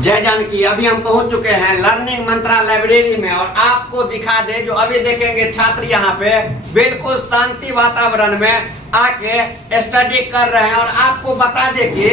जय जानकी। अभी हम पहुंच चुके हैं लर्निंग मंत्रा लाइब्रेरी में और आपको दिखा दे जो अभी देखेंगे छात्र यहाँ पे बिल्कुल शांति वातावरण में आके स्टडी कर रहे हैं। और आपको बता दे कि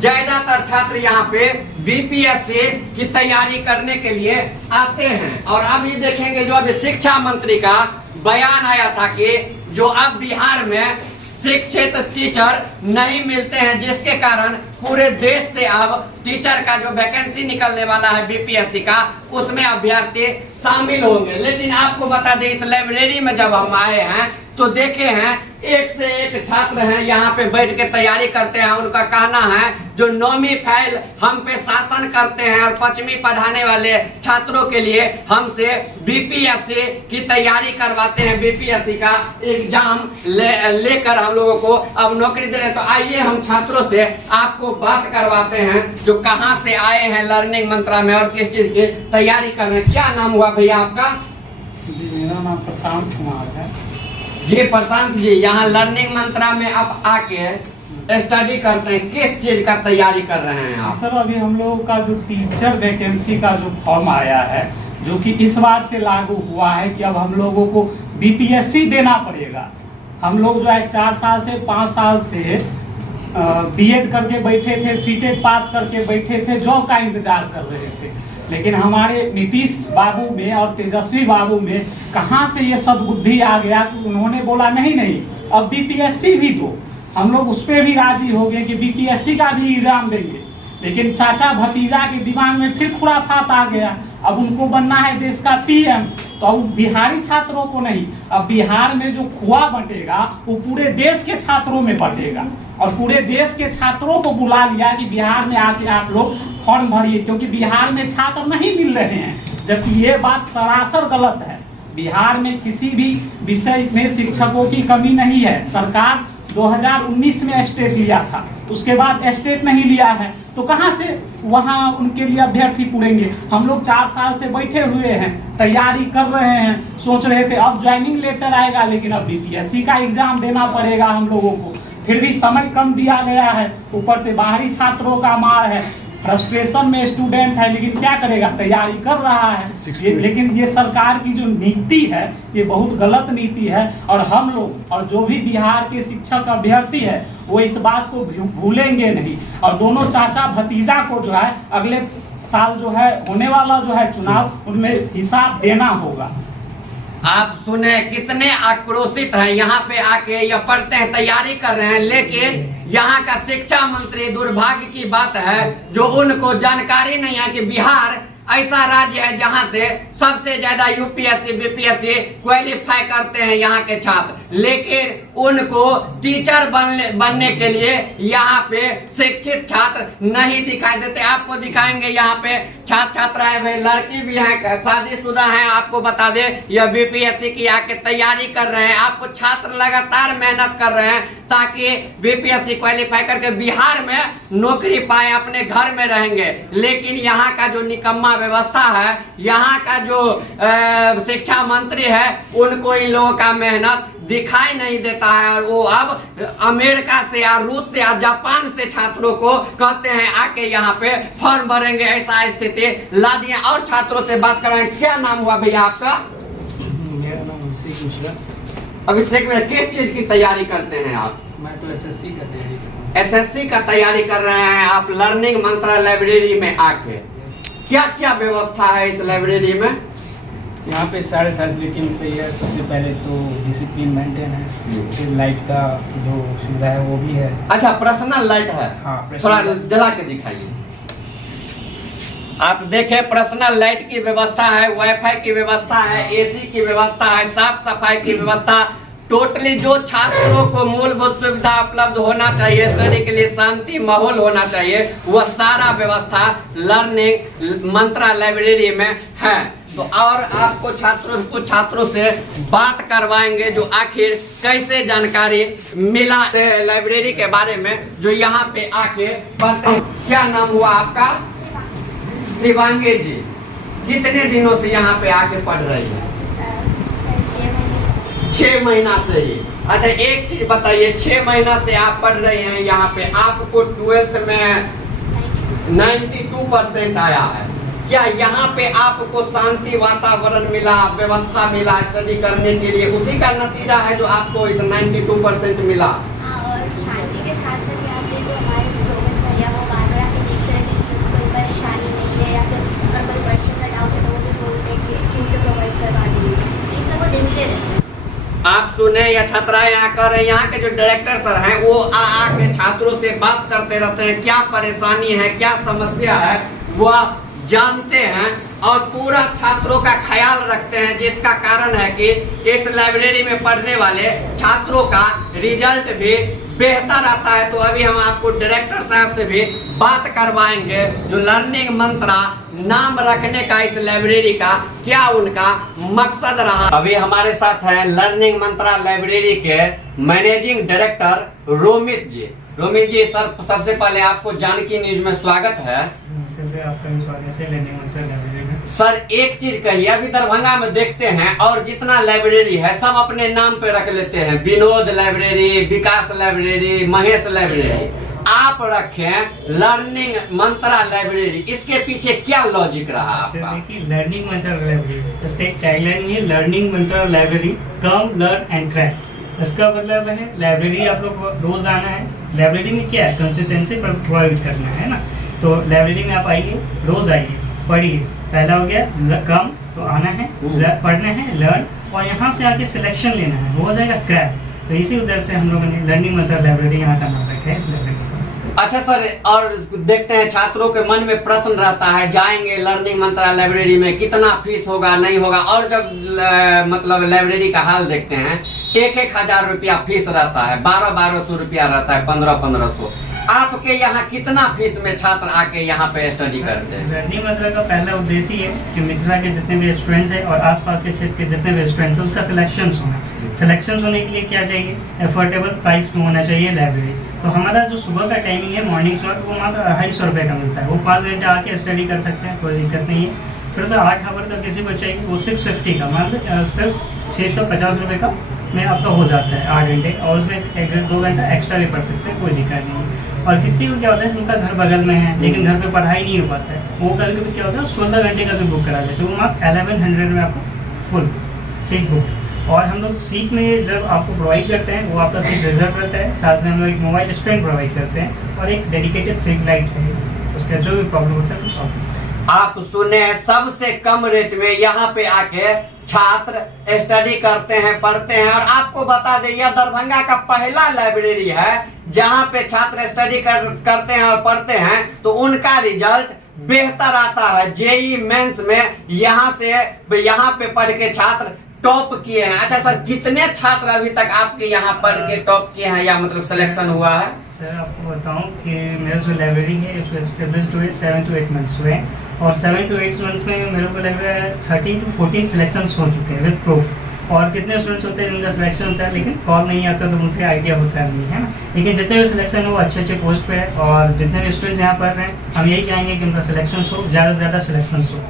ज्यादातर छात्र यहाँ पे बीपीएससी की तैयारी करने के लिए आते हैं। और अभी देखेंगे जो अभी शिक्षा मंत्री का बयान आया था कि जो अब बिहार में शिक्षित टीचर नहीं मिलते हैं, जिसके कारण पूरे देश से अब टीचर का जो वैकेंसी निकलने वाला है बीपीएससी का, उसमें अभ्यर्थी शामिल होंगे। लेकिन आपको बता दें इस लाइब्रेरी में जब हम आए हैं तो देखे हैं एक से एक छात्र हैं यहाँ पे बैठ के तैयारी करते हैं। उनका कहना है जो 9वीं फेल हम पे शासन करते हैं और 5वीं पढ़ाने वाले छात्रों के लिए हमसे बीपीएससी की तैयारी करवाते हैं, बीपीएससी का एग्जाम लेकर हम लोगों को अब नौकरी दे रहे हैं। तो आइए हम छात्रों से आपको बात करवाते हैं जो कहाँ से आए हैं लर्निंग मंत्रा में और किस चीज की तैयारी कर रहे हैं। क्या नाम हुआ भैया आपका? जी मेरा नाम प्रशांत कुमार है। जी प्रशांत जी, यहाँ लर्निंग मंत्रा में आप आके स्टडी करते हैं, किस चीज का तैयारी कर रहे हैं आप? सर अभी हम लोगों का जो टीचर वैकेंसी का जो फॉर्म आया है, जो कि इस बार से लागू हुआ है कि अब हम लोगों को बीपीएससी देना पड़ेगा। हम लोग जो है 4 साल से 5 साल से बीएड करके बैठे थे, सीटेट पास करके बैठे थे, जॉब का इंतजार कर रहे थे। लेकिन हमारे नीतीश बाबू में और तेजस्वी बाबू में कहाँ से ये सद्बुद्धि आ गया कि उन्होंने बोला नहीं अब बीपीएससी भी दो। हम लोग उस पर भी राजी हो गए कि बीपीएससी का भी एग्जाम देंगे। लेकिन चाचा भतीजा के दिमाग में फिर खुराफात आ गया, अब उनको बनना है देश का पीएम। तो अब बिहारी छात्रों को नहीं, अब बिहार में जो खुआ बंटेगा वो पूरे देश के छात्रों में बंटेगा। और पूरे देश के छात्रों को बुला लिया कि बिहार में आके आप लोग फॉर्म भरिए, क्योंकि बिहार में छात्र नहीं मिल रहे हैं। जबकि ये बात सरासर गलत है। बिहार में किसी भी विषय में शिक्षकों की कमी नहीं है। सरकार 2019 में स्टेट लिया था, उसके बाद स्टेट नहीं लिया है, तो कहाँ से वहाँ उनके लिए अभ्यर्थी पूरेंगे। हम लोग 4 साल से बैठे हुए हैं, तैयारी कर रहे हैं, सोच रहे थे अब ज्वाइनिंग लेटर आएगा, लेकिन अब बीपीएससी का एग्जाम देना पड़ेगा हम लोगों को। फिर भी समय कम दिया गया है, ऊपर से बाहरी छात्रों का मार है, फ्रस्ट्रेशन में स्टूडेंट है, लेकिन क्या करेगा, तैयारी कर रहा है। लेकिन ये सरकार की जो नीति है ये बहुत गलत नीति है। और हम लोग और जो भी बिहार के शिक्षक अभ्यर्थी है वो इस बात को भूलेंगे नहीं। और दोनों चाचा भतीजा को जो है अगले साल जो है होने वाला जो है चुनाव, उनमें हिसाब देना होगा। आप सुने कितने आक्रोशित हैं, यहाँ पे आके ये पढ़ते हैं, तैयारी कर रहे हैं, लेकिन यहाँ का शिक्षा मंत्री, दुर्भाग्य की बात है जो उनको जानकारी नहीं है कि बिहार ऐसा राज्य है जहाँ से सबसे ज्यादा यूपीएससी बीपीएससी क्वालिफाई करते हैं यहाँ के छात्र। लेकिन उनको टीचर बनने के लिए यहाँ पे शिक्षित छात्र नहीं दिखाई देते। आपको दिखाएंगे यहाँ पे छात्र छात्राएं भाई, लड़की भी हैं, शादीशुदा हैं। आपको बता दे यह बीपीएससी की आके तैयारी कर रहे हैं। आपको छात्र लगातार मेहनत कर रहे हैं ताकि बीपीएससी क्वालिफाई करके बिहार में नौकरी पाए, अपने घर में रहेंगे। लेकिन यहाँ का जो निकम्मा व्यवस्था है, यहाँ का जो शिक्षा मंत्री है, उनको इन लोगों का मेहनत दिखाई नहीं देता है। और वो अब अमेरिका से या रूस से या जापान से छात्रों को कहते हैं आके यहाँ पे फॉर्म भरेंगे, ऐसा स्थिति ला दिया। और छात्रों से बात कराएंगे। क्या नाम हुआ भैया आपका? मेरा नाम अभिषेक मिश्रा। अभिषेक में किस चीज की तैयारी करते हैं आप? मैं तो एसएससी का तैयारी कर रहा हूँ। एसएससी का तैयारी कर रहे हैं आप लर्निंग मंत्रा लाइब्रेरी में आके। क्या क्या व्यवस्था है इस लाइब्रेरी में? यहाँ पे सारे फैसिलिटी मिलती है। सबसे पहले तो डिसिप्लिन मेंटेन है, फिर लाइट का जो सुविधा है वो भी है। अच्छा, पर्सनल लाइट है? हाँ, थोड़ा जला के दिखाइए। आप देखें, पर्सनल लाइट की व्यवस्था है, वाईफाई की व्यवस्था है, एसी की व्यवस्था है, साफ सफाई की व्यवस्था, टोटली जो छात्रों को मूलभूत सुविधा उपलब्ध होना चाहिए, स्टडी के लिए शांति माहौल होना चाहिए, वह सारा व्यवस्था लर्निंग मंत्रा लाइब्रेरी में है। तो और आपको छात्रों से बात करवाएंगे जो आखिर कैसे जानकारी मिला लाइब्रेरी के बारे में जो यहाँ पे आके पढ़ते हैं। क्या नाम हुआ आपका? शिवांगी जी। कितने दिनों से यहाँ पे आके पढ़ रही है? 6 महीना से ही। अच्छा, एक चीज बताइए, 6 महीना से आप पढ़ रहे हैं यहाँ पे, आपको 12th में 92% आया है। क्या यहाँ पे आपको शांति वातावरण मिला, व्यवस्था मिला स्टडी करने के लिए, उसी का नतीजा है जो आपको 92% मिला? हाँ, और शांति के साथ साथ यहाँ पे जो हमारे रोहन भैया वो बार बार आके देखते रहते हैं कि कोई परेशानी नहीं है, या फिर अगर कोई क्वेश्चन का डाउट है तो वो भी बोलते हैं कि ट्यूटर प्रोवाइड करवा देंगे। ये सब वो देखते रहते हैं। आप सुने या छात्राएं यहाँ कर रहे हैं, यहाँ के जो डायरेक्टर सर हैं वो आके छात्रों से बात करते रहते हैं, क्या परेशानी है, क्या समस्या है, वो आप जानते हैं और पूरा छात्रों का ख्याल रखते हैं, जिसका कारण है कि इस लाइब्रेरी में पढ़ने वाले छात्रों का रिजल्ट भी बेहतर आता है। तो अभी हम आपको डायरेक्टर साहब से भी बात करवाएंगे, जो लर्निंग मंत्रा नाम रखने का इस लाइब्रेरी का क्या उनका मकसद रहा। अभी हमारे साथ है लर्निंग मंत्रा लाइब्रेरी के मैनेजिंग डायरेक्टर रोमित जी। रोमित जी सर, सबसे पहले आपको जानकी न्यूज में स्वागत है। से आपका भी स्वागत है लर्निंग मंत्रा लाइब्रेरी में। सर एक चीज कहिए, अभी दरभंगा में देखते हैं और जितना लाइब्रेरी है सब अपने नाम पे रख लेते हैं, विनोद लाइब्रेरी, विकास लाइब्रेरी, महेश लाइब्रेरी, आप रखें लर्निंग मंत्रा लाइब्रेरी, इसके पीछे क्या लॉजिक रहा आपका? देखिए लर्निंग मंत्रा लाइब्रेरी, इसका एक टैगलाइन है learning Mantra library come learn and crack. इसका मतलब है लाइब्रेरी आप लोग रोज आना है। लाइब्रेरी में क्या है, कंसिस्टेंसी प्रोवाइड करना है ना। तो लाइब्रेरी में आप आइए, रोज आइए, पढ़िए। पहला हो गया कम, तो आना है, पढ़ना है, लर्न, और यहाँ से आके सिलेक्शन लेना है, वो हो जाएगा क्रैक। तो इसी उद्देश्य से हम लोगों ने लर्निंग मंत्रा लाइब्रेरी यहाँ का नाम रखा है इस लाइब्रेरी का। अच्छा सर, और देखते हैं छात्रों के मन में प्रश्न रहता है, जाएंगे लर्निंग मंत्रा लाइब्रेरी में, कितना फीस होगा, नहीं होगा, और जब मतलब लाइब्रेरी का हाल देखते हैं 1,000 रुपया फीस रहता है, 1200 रुपया रहता है, 1500। आपके यहाँ कितना फीस में छात्र आके यहाँ पे स्टडी करते हैं? लर्निंग मंत्रा का पहला उद्देश्य है कि मिथिला के जितने भी स्टूडेंट्स हैं और आसपास के क्षेत्र के जितने भी स्टूडेंट्स हैं उसका सिलेक्शन होना। सिलेक्शन होने के लिए क्या चाहिए, एफोर्डेबल प्राइस में होना चाहिए लाइब्रेरी। तो हमारा जो सुबह का टाइमिंग है मॉर्निंग स्लॉट, वो मात्र 250 रुपये का मिलता है। वो 5 घंटे आके स्टडी कर सकते हैं, कोई दिक्कत नहीं है। फिर से 8 आवर का किसी को चाहिए, वो 650 का, मतलब सिर्फ 650 रुपये का में आपका हो जाता है 8 घंटे, और उसमें 1-2 घंटा एक्स्ट्रा भी पढ़ सकते हैं, कोई दिक्कत नहीं है। और कितनी को क्या होता है, उनका घर बगल में है लेकिन घर पे पढ़ाई नहीं हो पाता है, वो करके भी क्या होता है 16 घंटे का भी बुक करा लेते हैं, वो मात्र 1100 में आपको फुल सीट बुक। और हम लोग सीट में जब आपको प्रोवाइड करते हैं, वो आपका सीट रिजर्व रहता है। साथ में हम लोग एक मोबाइल स्टैंड प्रोवाइड करते हैं और एक डेडिकेटेड सीट लाइट है, उसका जो भी प्रॉब्लम होता है वो सॉल्व करते हैं। आप सुने, सबसे कम रेट में यहाँ पे आके छात्र स्टडी करते हैं, पढ़ते हैं। और आपको बता दें, यह दरभंगा का पहला लाइब्रेरी है जहाँ पे छात्र स्टडी करते हैं और पढ़ते हैं तो उनका रिजल्ट बेहतर आता है। जेई मेंस में यहाँ पे पढ़ के छात्र टॉप किए हैं। अच्छा सर, कितने छात्र अभी तक आपके यहाँ पढ़ के टॉप किए हैं या मतलब सिलेक्शन हुआ है? सर आपको बताऊं कि मेरा जो लाइब्रेरी है इसको एस्टेब्लिश्ड हुए 7 to 8 मंथ्स हुए, और 7 to 8 मंथ्स में मेरे को लग रहा है 13 to 14 सिलेक्शंस हो चुके हैं विद प्रूफ। और कितने स्टूडेंट्स होते हैं जिनका सिलेक्शन होता है लेकिन कॉल नहीं आता, तो मुझसे आइडिया होता नहीं है ना। लेकिन जितने भी सिलेक्शन हो अच्छे अच्छे पोस्ट पे है, और जितने भी स्टूडेंट्स यहाँ पढ़ रहे हैं हम यही चाहेंगे कि उनका सिलेक्शन हो, ज़्यादा से ज़्यादा सिलेक्शन हो।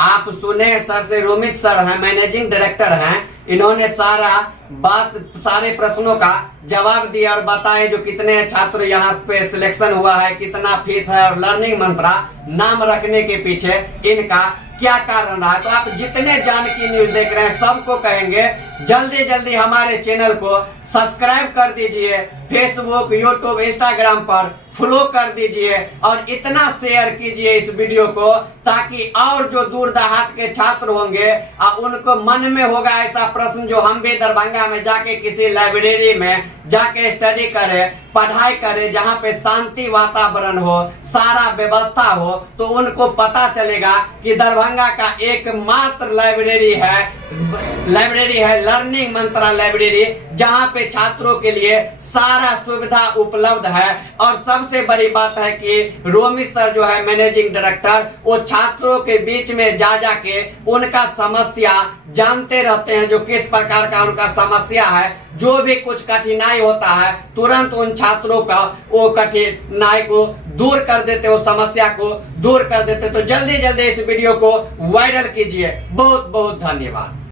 आप सुने सर से, रोमित सर हैं, मैनेजिंग डायरेक्टर हैं, इन्होंने सारे प्रश्नों का जवाब दिया और बताए जो कितने छात्र यहाँ पे सिलेक्शन हुआ है, कितना फीस है, और लर्निंग मंत्रा नाम रखने के पीछे इनका क्या कारण रहा। तो आप जितने जानकी न्यूज देख रहे हैं सबको कहेंगे जल्दी जल्दी हमारे चैनल को सब्सक्राइब कर दीजिए, फेसबुक, यूट्यूब, इंस्टाग्राम पर फॉलो कर दीजिए और इतना शेयर कीजिए इस वीडियो को, ताकि और जो दूर दराज के छात्र होंगे उनको मन में होगा ऐसा प्रश्न, जो हम भी दरभंगा में जाके किसी लाइब्रेरी में जाके स्टडी करे, पढ़ाई करे, जहाँ पे शांति वातावरण हो, सारा व्यवस्था हो, तो उनको पता चलेगा कि दरभंगा का एकमात्र लाइब्रेरी है लर्निंग मंत्रा लाइब्रेरी, जहाँ पे छात्रों के लिए सारा सुविधा उपलब्ध है। और सबसे बड़ी बात है कि रोमित सर जो है मैनेजिंग डायरेक्टर, वो छात्रों के बीच में जाके उनका समस्या जानते रहते हैं, जो किस प्रकार का उनका समस्या है, जो भी कुछ कठिनाई होता है तुरंत उन छात्रों का वो कठिनाई को दूर कर देते, वो समस्या को दूर कर देते। तो जल्दी जल्दी इस वीडियो को वायरल कीजिए। बहुत बहुत धन्यवाद।